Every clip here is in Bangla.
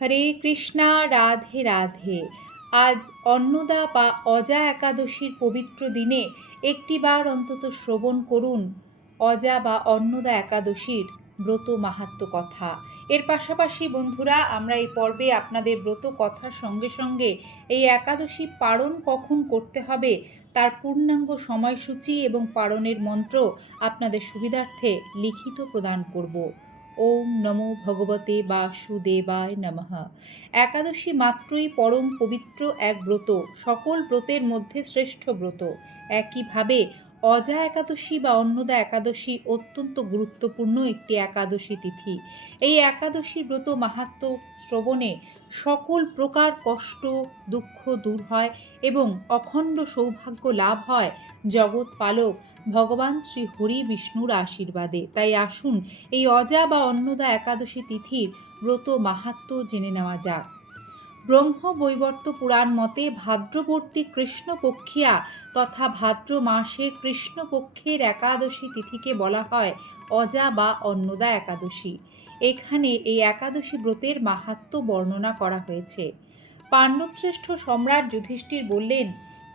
হরে কৃষ্ণা, রাধে রাধে। আজ অন্নদা বা অজা একাদশীর পবিত্র দিনে একটিবার অন্তত শ্রবণ করুন অজা বা অন্নদা একাদশীর ব্রত মাহাত্ম কথা। এর পাশাপাশি বন্ধুরা, আমরা এই পর্বে আপনাদের ব্রত কথার সঙ্গে সঙ্গে এই একাদশী পালন কখন করতে হবে, তার পূর্ণাঙ্গ সময়সূচি এবং পালনের মন্ত্র আপনাদের সুবিধার্থে লিখিত প্রদান করব। ওম নমো ভগবতে বাসুদেবায় নমঃ। একাদশী মাত্রই পরম পবিত্র এক ব্রত, সকল ব্রতের মধ্যে শ্রেষ্ঠ ব্রত। একইভাবে অজা একাদশী বা অন্নদা একাদশী অত্যন্ত গুরুত্বপূর্ণ একটি একাদশী তিথি। এই একাদশী ব্রত মাহাত্ম শ্রবণে সকল প্রকার কষ্ট, দুঃখ দূর হয় এবং অখণ্ড সৌভাগ্য লাভ হয়। জগৎ পালক ভগবান শ্রী হরি বিষ্ণুর আশীর্বাদে। তাই আসুন, এই অজা বা অন্নদা একাদশী তিথির ব্রত মাহাত্ম জেনে নেওয়া যাক। ব্রহ্ম বৈবর্ত পুরাণ মতে ভাদ্রবর্তী কৃষ্ণপক্ষিয়া তথা ভাদ্র মাসে কৃষ্ণপক্ষের একাদশী তিথিকে বলা হয় অজা বা অন্নদা একাদশী। এখানে এই একাদশী ব্রতের মাহাত্ম বর্ণনা করা হয়েছে। পাণ্ডবশ্রেষ্ঠ সম্রাট যুধিষ্ঠির বললেন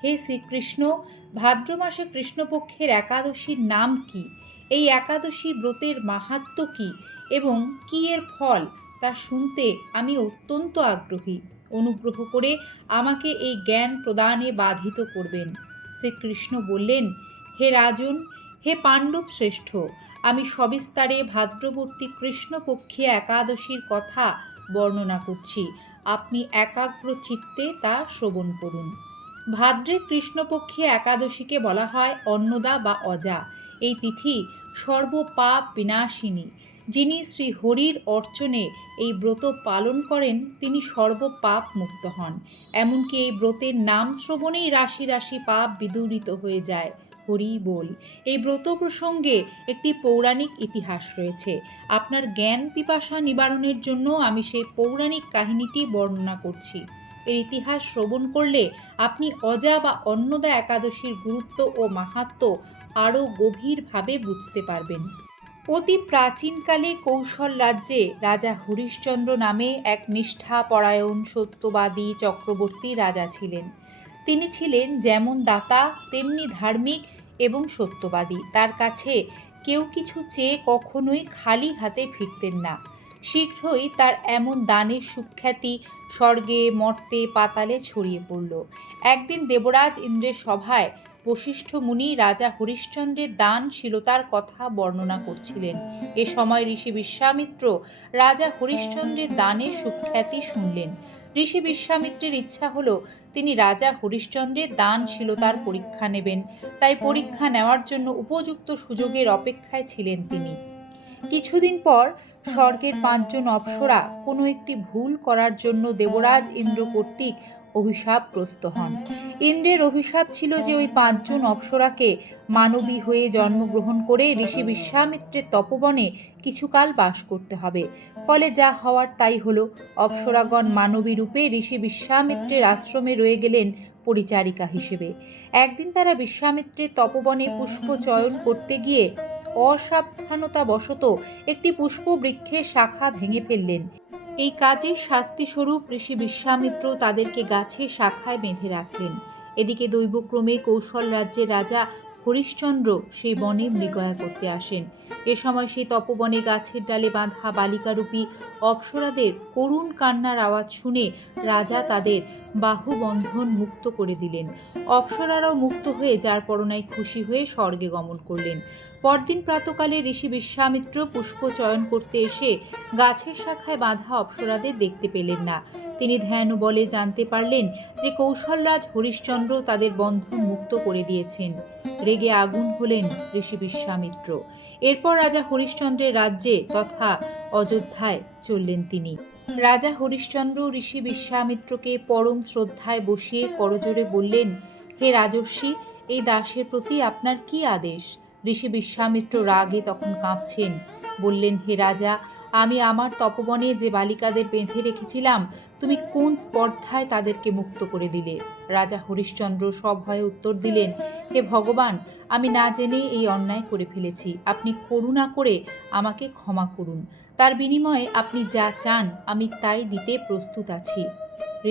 হে শ্রীকৃষ্ণ, ভাদ্র মাসে কৃষ্ণপক্ষের একাদশীর নাম কি? এই একাদশী ব্রতের মাহাত্ম কি? এবং কি এর ফল? তা শুনতে আমি অত্যন্ত আগ্রহী। অনুগ্রহ করে আমাকে এই জ্ঞান প্রদানে বাধিত করবেন। শ্রীকৃষ্ণ বললেন, হে রাজন, হে পাণ্ডব শ্রেষ্ঠ, আমি সবিস্তারে ভাদ্রবর্তী কৃষ্ণপক্ষী একাদশীর কথা বর্ণনা করছি। আপনি একাগ্র চিত্তে তা শ্রবণ করুন। ভাদ্রে কৃষ্ণপক্ষী একাদশীকে বলা হয় অন্নদা বা অজা। এই তিথি সর্বপাপ বিনাশিনী যিনি শ্রী হরির অর্চনে এই ব্রত পালন করেন, তিনি সর্বপাপ মুক্ত হন। এমনকি এই ব্রতের নাম শ্রবণেই রাশি রাশি পাপ বিদূরিত হয়ে যায়। হরি বল। এই ব্রত প্রসঙ্গে একটি পৌরাণিক ইতিহাস রয়েছে। আপনার জ্ঞান পিপাসা নিবারণের জন্য আমি সেই পৌরাণিক কাহিনীটি বর্ণনা করছি। এর ইতিহাস শ্রবণ করলে আপনি অজা বা অন্নদা একাদশীর গুরুত্ব ও মাহাত্ম আরও গভীরভাবে বুঝতে পারবেন। অতি প্রাচীনকালে কৌশল রাজ্যে রাজা হরিশ্চন্দ্র নামে এক নিষ্ঠাপরায়ণ সত্যবাদী চক্রবর্তী রাজা ছিলেন। তিনি ছিলেন যেমন দাতা, তেমনি ধার্মিক এবং সত্যবাদী। তার কাছে কেউ কিছু চেয়ে কখনোই খালি হাতে ফিরতেন না। শীঘ্রই তার এমন দানের সুখ্যাতি স্বর্গে, মর্তে, পাতালে ছড়িয়ে পড়ল। একদিন দেবরাজ ইন্দ্রের সভায় বশিষ্ঠ মুনি রাজা হরিশ্চন্দ্রের দানশীলতার কথা বর্ণনা করছিলেন। এ সময় ঋষি বিশ্বামিত্র রাজা হরিশ্চন্দ্রের দানের সুখ্যাতি শুনলেন। ঋষি বিশ্বামিত্রের ইচ্ছা হলো তিনি রাজা হরিশ্চন্দ্রের দানশীলতার পরীক্ষা নেবেন। তাই পরীক্ষা নেওয়ার জন্য উপযুক্ত সুযোগের অপেক্ষায় ছিলেন তিনি। কিছুদিন পর স্বর্গের পাঁচজন অপ্সরা কোনো একটি ভুল করার জন্য দেবরাজ ইন্দ্র কর্তৃক অভিশাপগ্রস্ত হন। ইন্দ্রের অভিশাপ ছিল যে ওই পাঁচজন অপ্সরাকে মানবী হয়ে জন্মগ্রহণ করে ঋষি বিশ্বামিত্রের তপবনে কিছুকাল বাস করতে হবে। ফলে যা হওয়ার তাই হলো, অপ্সরাগণ মানবী রূপে ঋষি বিশ্বামিত্রের আশ্রমে রয়ে গেলেন পরিচারিকা হিসেবে। একদিন তারা বিশ্বামিত্রের তপবনে পুষ্প চয়ন করতে গিয়ে অসাবধানতাবশত একটি পুষ্প বৃক্ষের শাখা ভেঙে ফেললেন। এই কাজের শাস্তিস্বরূপ ঋষি বিশ্বামিত্র তাদেরকে গাছের শাখায় বেঁধে রাখলেন। এদিকে দৈবক্রমে কৌশল রাজ্যের রাজা হরিশ্চন্দ্র সেই বনে মৃগয়া করতে আসেন। এ সময় সেই তপবনে গাছের ডালে বাঁধা বালিকারূপী অপ্সরাদের করুণ কান্নার আওয়াজ শুনে রাজা তাদের বাহুবন্ধন মুক্ত করে দিলেন। অপ্সরারাও মুক্ত হয়ে যার পরনায় খুশি হয়ে স্বর্গে গমন করলেন। পরদিন প্রাতকালে ঋষি বিশ্বামিত্র পুষ্প চয়ন করতে এসে গাছের শাখায় বাঁধা অপ্সরাদের দেখতে পেলেন না। তিনি ধ্যান বলে জানতে পারলেন যে কৌশলরাজ হরিশ্চন্দ্র তাদের বন্ধন মুক্ত করে দিয়েছেন। রেগে আগুন হলেন ঋষি বিশ্বামিত্র। এরপর রাজা হরিশ্চন্দ্রের রাজ্যে তথা অযোধ্যায় চললেন তিনি। রাজা হরিশ্চন্দ্র ঋষি বিশ্বামিত্রকে পরম শ্রদ্ধায় বসিয়ে করজোরে বললেন, হে রাজর্ষি, এই দাসের প্রতি আপনার কি আদেশ? ঋষি বিশ্বামিত্র রাগে তখন কাঁপছেন। বললেন, হে রাজা আমি আমার তপবনে যে বালিকাদের বেঁধে রেখেছিলাম, তুমি কোন স্পর্ধায় তাদেরকে মুক্ত করে দিলে? রাজা হরিশ্চন্দ্র সব ভয়ে উত্তর দিলেন, হে ভগবান, আমি না জেনে এই অন্যায় করে ফেলেছি। আপনি করুণা করে আমাকে ক্ষমা করুন। তার বিনিময়ে আপনি যা চান, আমি তাই দিতে প্রস্তুত আছি।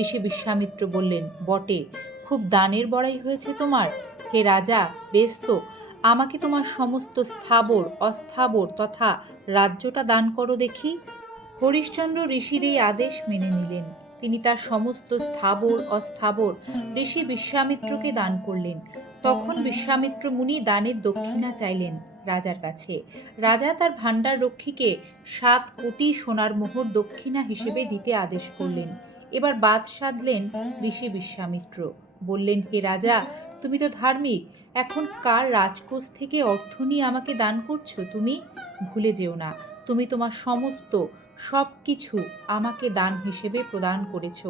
ঋষি বিশ্বামিত্র বললেন, বটে, খুব দানের বড়াই হয়েছে তোমার। হে রাজা, বেশ তো আমাকে তোমার সমস্ত স্থাবর, অস্থাবর তথা রাজ্যটা দান করো দেখি। হরিশ্চন্দ্র ঋষির এই আদেশ মেনে নিলেন। তিনি তার সমস্ত স্থাবর, অস্থাবর ঋষি বিশ্বামিত্রকে দান করলেন। তখন বিশ্বামিত্র মুনি দানের দক্ষিণা চাইলেন রাজার কাছে। রাজা তার ভাণ্ডার রক্ষীকে সাত কোটি সোনার মোহর দক্ষিণা হিসেবে দিতে আদেশ করলেন। এবার বাদ সাধলেন ঋষি বিশ্বামিত্র। বললেন, হে রাজা, তুমি তো ধার্মিক। এখন কার রাজকোষ থেকে অর্থ নিয়ে আমাকে দান করছ তুমি? ভুলে যেও না, তুমি তোমার সমস্ত সব কিছু আমাকে দান হিসেবে প্রদান করেছ।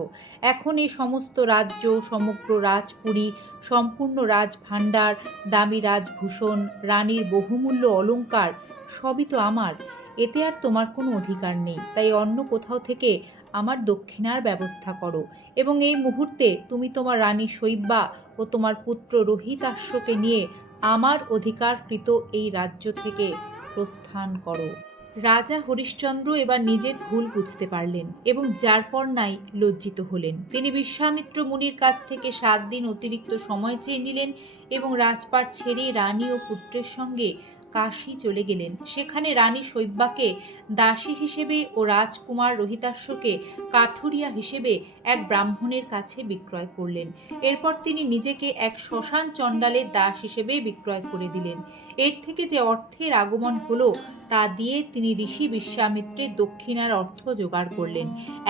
এখন এই সমস্ত রাজ্য, সমগ্র রাজপুরী, সম্পূর্ণ রাজভাণ্ডার, দামি রাজভূষণ, রানীর বহুমূল্য অলংকার সবই তো আমার। এতে আর তোমার কোনো অধিকার নেই। তাই অন্য কোথাও থেকে আমার দক্ষিণার ব্যবস্থা করো এবং এই মুহূর্তে তুমি তোমার রানী শৈব্যা ও তোমার পুত্র রোহিতাশ্বকে নিয়ে আমার অধিকারকৃত এই রাজ্য থেকে প্রস্থান করো। রাজা হরিশ্চন্দ্র এবার নিজের ভুল বুঝতে পারলেন এবং যার পর নাই লজ্জিত হলেন। তিনি বিশ্বামিত্র মুনির কাছ থেকে সাত দিন অতিরিক্ত সময় চেয়ে নিলেন এবং রাজপাট ছেড়ে রানী ও পুত্রের সঙ্গে কাশী চলে গেলেন। সেখানে রানী শৈব্যাকে দাসী হিসেবে ও রাজকুমার রোহিতাশ্বকে কাঠুরিয়া হিসেবে এক ব্রাহ্মণের কাছে বিক্রয় করলেন। এরপর তিনি নিজেকে এক শ্মশান চণ্ডালের দাস হিসেবে বিক্রয় করে দিলেন। এর থেকে যে অর্থের আগমন হলো, তা দিয়ে তিনি ঋষি বিশ্বামিত্রের দক্ষিণার অর্থ জোগাড় করলেন।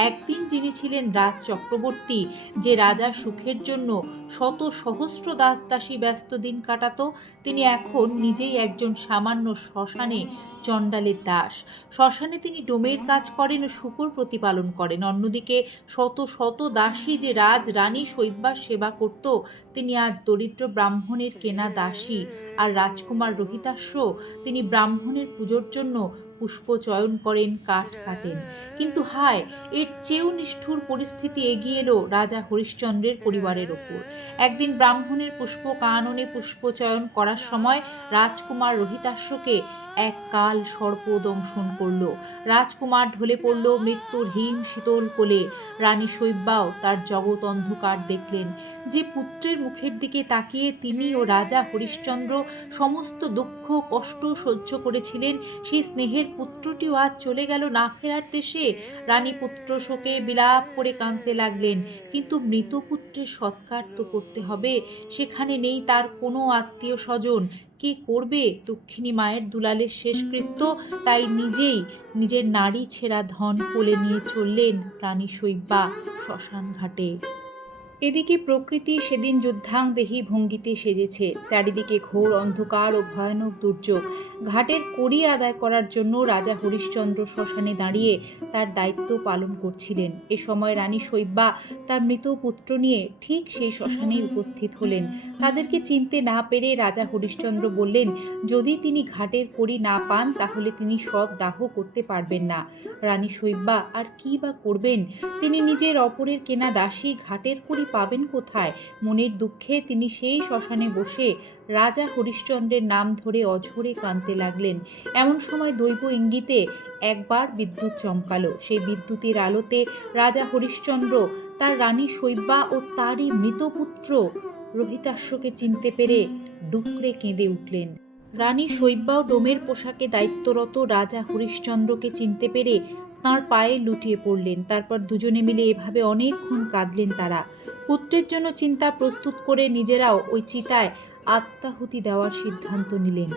একদিন যিনি ছিলেন রাজ চক্রবর্তী, যে রাজার সুখের জন্য শত সহস্র দাস দাসী ব্যস্ত দিন কাটাত, তিনি এখন নিজেই একজন সামান্য শ্মশানে চণ্ডালের দাস। শ্মশানে তিনি ডোমের কাজ করেন ও শুকর প্রতিপালন করেন। অন্যদিকে শত শত দাসী যে রাজ, রানী শৈব্যার সেবা করত, তিনি আজ দরিদ্র ব্রাহ্মণের কেনা দাসী। আর রাজকুমার রোহিতাশ্ব তিনি ব্রাহ্মণের পুজোর জন্য পুষ্প চয়ন করেন, কাঠ কাটেন। কিন্তু হায়, এর চেয়েও নিষ্ঠুর পরিস্থিতি এগিয়ে এলো রাজা হরিশ্চন্দ্রের পরিবারের ওপর। একদিন ব্রাহ্মণের পুষ্প কাননে পুষ্প চয়ন করার সময় রাজকুমার রোহিতাশ্বকে এক কাল সর্প দংশন করল। রাজকুমার ঢলে পড়ল মৃত্যুর হিম শীতল কোলে। রানী শৈব্যাও তার জগৎ অন্ধকার দেখলেন। যে পুত্রের মুখের দিকে তাকিয়ে তিনি ও রাজা হরিশ্চন্দ্র সমস্ত দুঃখ, কষ্ট সহ্য করেছিলেন সেই স্নেহের পুত্রটিও আজ চলে গেল না ফেরার দেশে। রানী পুত্র শোকে বিলাপ করে কাঁদতে লাগলেন, কিন্তু মৃত পুত্রের সৎকার তো করতে হবে। সেখানে নেই তার কোনো আত্মীয় স্বজন কে করবে? দক্ষিণী মায়ের দুলালের শেষকৃত্য, তাই নিজেই নিজের নারী ছেঁড়া ধন কোলে নিয়ে চললেন রানী শৈব্যা শ্মশান ঘাটে এদিকে প্রকৃতি সেদিন যুদ্ধাংদেহী ভঙ্গিতে সেজেছে। চারিদিকে ঘোর অন্ধকার ও ভয়ানক দুর্যোগ। ঘাটের কড়ি আদায় করার জন্য রাজা হরিশ্চন্দ্র শ্মশানে দাঁড়িয়ে তার দায়িত্ব পালন করছিলেন। এ সময় রানী শৈব্যা তার মৃত পুত্র নিয়ে ঠিক সেই শ্মশানেই উপস্থিত হলেন। তাদেরকে চিনতে না পেরে রাজা হরিশ্চন্দ্র বললেন, যদি তিনি ঘাটের কড়ি না পান, তাহলে তিনি সব দাহ করতে পারবেন না। রানী শৈব্যা, আর কি বা করবেন? তিনি নিজের অপরের কেনা দাসী ঘাটের কড়ি পাবেন কোথায়? মনের দুঃখে তিনি সেই শ্মশানে বসে রাজা হরিশ্চন্দ্রের নাম ধরে অঝরে কাঁদতে লাগলেন। এমন সময় দৈব ইঙ্গিতে একবার বিদ্যুৎ চমকালো। সেই বিদ্যুতের আলোতে রাজা হরিশ্চন্দ্র তার রানী শৈব্যা ও তারই মৃতপুত্র রোহিতাশ্বকে চিনতে পেরে ডুকরে কেঁদে উঠলেন। রানী শৈব্যা ডোমের পোশাকে দায়িত্বরত রাজা হরিশ্চন্দ্রকে চিনতে পেরে তাঁর পায়ে লুটিয়ে পড়লেন। তারপর দুজনে মিলে এভাবে অনেকক্ষণ কাঁদলেন তারা। পুত্রের জন্য চিন্তা প্রস্তুত করে নিজেরাও ওই চিতায় আত্মাহুতি দেওয়ার সিদ্ধান্ত নিলেন।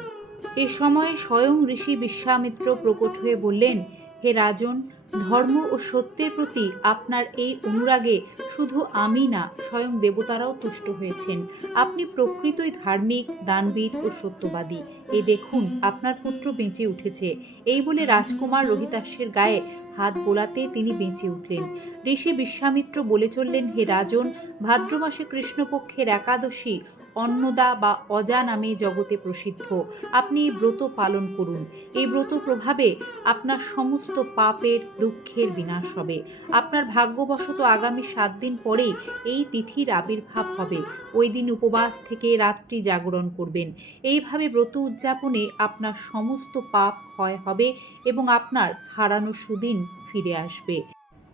এ সময় স্বয়ং ঋষি বিশ্বামিত্র প্রকট হয়ে বললেন, হে রাজন ধর্ম ও সত্যের প্রতি আপনার এই অনুরাগে শুধু আমি না, স্বয়ং দেবতারাও তুষ্ট হয়েছেন। আপনি প্রকৃতই ধার্মিক, দানবীর ও সত্যবাদী। এ দেখুন, আপনার পুত্র বেঁচে উঠেছে। এই বলে রাজকুমার রোহিতাস্যের গায়ে হাত বোলাতে তিনি বেঁচে উঠলেন। ঋষি বিশ্বামিত্র বলে চললেন, হে রাজন ভাদ্র মাসে কৃষ্ণপক্ষের একাদশী অন্নদা বা অজা নামে জগতে প্রসিদ্ধ। আপনি এই ব্রত পালন করুন। এই ব্রত প্রভাবে আপনার সমস্ত পাপের, দুঃখের বিনাশ হবে। আপনার ভাগ্যবশত আগামী সাত দিন পরেই এই তিথির আবির্ভাব হবে। ওই দিন উপবাস থেকে রাত্রি জাগরণ করবেন। এইভাবে ব্রত উদযাপনে আপনার সমস্ত পাপ ক্ষয় হবে এবং আপনার হারানো সুদিন ফিরে আসবে।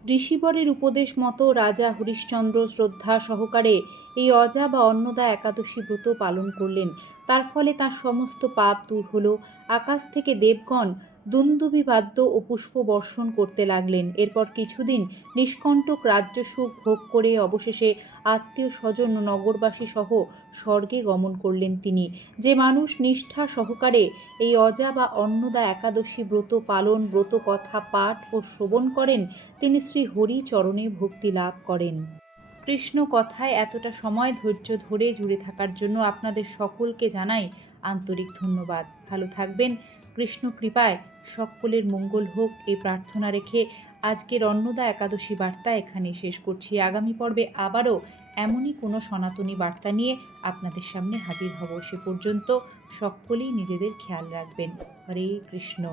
ঋষিবরের উপদেশ মতো রাজা হরিশ্চন্দ্র শ্রদ্ধা সহকারে এই অজা বা অন্নদা একাদশী ব্রত পালন করলেন। তার ফলে তার সমস্ত পাপ দূর হল। আকাশ থেকে দেবগণ দুন্দুবি বাদ্য ও পুষ্প বর্ষণ করতে লাগলেন। এরপর কিছুদিন নিষ্কণ্টক রাজ্য সুখ ভোগ করে অবশেষে আত্মীয় স্বজন নগরবাসী সহ স্বর্গে গমন করলেন তিনি। যে মানুষ নিষ্ঠা সহকারে এই অজা বা অন্নদা একাদশী ব্রত পালন, ব্রত কথা, পাঠ ও শ্রবণ করেন, তিনি শ্রী হরি চরণে ভক্তি লাভ করেন। কৃষ্ণ কথায় এতটা সময় ধৈর্য ধরে জুড়ে থাকার জন্য আপনাদের সকলকে জানাই আন্তরিক ধন্যবাদ। ভালো থাকবেন, কৃষ্ণ কৃপায় সকলের মঙ্গল হোক, এই প্রার্থনা রেখে আজকের অন্নদা একাদশী বার্তা এখানে শেষ করছি। আগামী পর্বে আবারও এমনই কোনো সনাতনী বার্তা নিয়ে আপনাদের সামনে হাজির হব। সে পর্যন্ত সকলেই নিজেদের খেয়াল রাখবেন। হরে কৃষ্ণ।